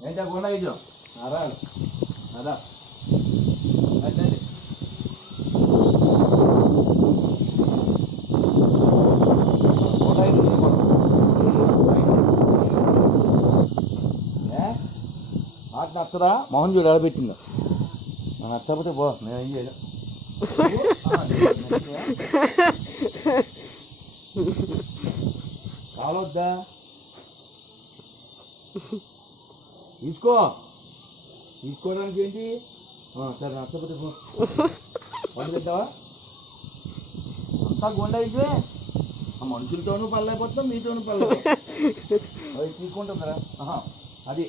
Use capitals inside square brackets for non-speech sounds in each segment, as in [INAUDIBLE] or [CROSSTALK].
ఏంటా గుండా విజయం అరా అదా అదే ఆట నచ్చదా మోహన్ చూడు ఎడబెట్టిందో నాకు నచ్చకపోతే పో నేను ఏం చేయలే కావద్దా తీసుకో. తీసుకోవడానికి ఏంటి? సరే నచ్చకపోతే పో. వంట పెట్టావా అంతా గుండె అయితే ఆ మనుషులతోనూ పల్లైపోతాం మీతోనూ పల్లైపోతాం అది తీసుకుంటుందిరా ఆహా, అది.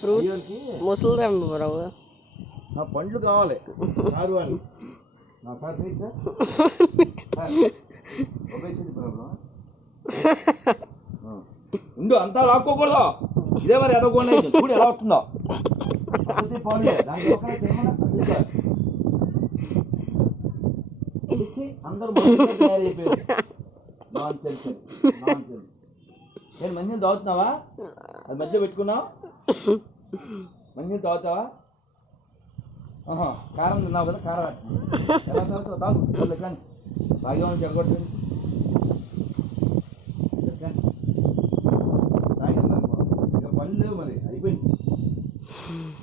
ఫ్రూట్స్ అయ్యోకి ముసలిదేం బ్రో నా పండ్లు కావాలి. కారు వాళ్ళు. నా ఒబేసిటీ ప్రాబ్లం ఉండు అంతా లాక్కోకూడదు. ఇదే మరి ఎదగకుండా చూడు ఎలా వస్తుందో అందరూ నేను మంచిని తాగుతున్నావా అది మధ్య పెట్టుకున్నావు మంచిని తాగుతావా ఆహా, కారం తిన్నావు కదా కారం ఎలా తాగుతావు తాగు కానీ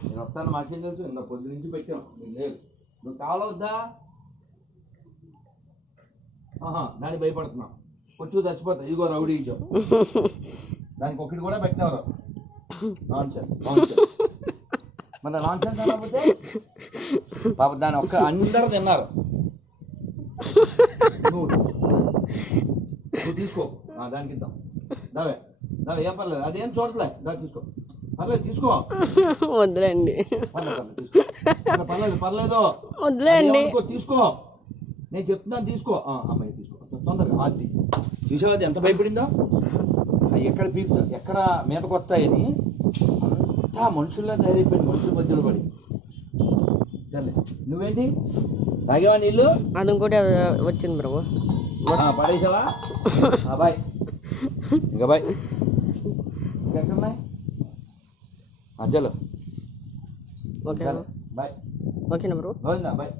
నేను వస్తాను మాకేం తెలుసు. ఇంత పొద్దు నుంచి పెట్టాం. మీకు లేదు. నువ్వు కావాలవద్దా దానికి భయపడుతున్నాం. కొట్టు చచ్చిపోతా. ఇదిగో రౌడీ ఇచ్చావు. దానికి ఒకటి కూడా పెట్టినవరు. నాన్ సెన్స్ నాన్ సెన్స్ మన నాన్ సెన్స్ అనకపోతే? పాప దాని ఒక్క అందరూ తిన్నారు. నువ్వు నువ్వు తీసుకో. దానికి ఇద్దాం. దావే దావే ఏం పర్లేదు. అదేం చూడట్లే దా తీసుకో. [LAUGHS] వద్దులేండి. పర్లేదు పర్లేదు తీసుకో. పర్లేదు, పర్లేదు పర్లేదు. వద్దులేండి. తీసుకో. నేను చెప్తున్నాను తీసుకో. అమ్మాయి తీసుకో. తొందరగా అది చూసావా ఎంత భయపడిందో? ఎక్కడ పీకుతా ఎక్కడ మీదకి వస్తాయని అంతా మనుషుల్లా తయారైపోయింది మనుషుల మధ్యలో పడి. సర్లే నువ్వేంటి? తాగేవా నీళ్ళు? అది ఇంకోటి వచ్చింది బ్రో. ఆ, పడేసావా? బాయ్. ఇంకా బాయ్. ఇంకెక్కడున్నాయి ఆ, చలో ఓకే సరే బాయ్ ఓకేనా బ్రో గోవిందా బాయ్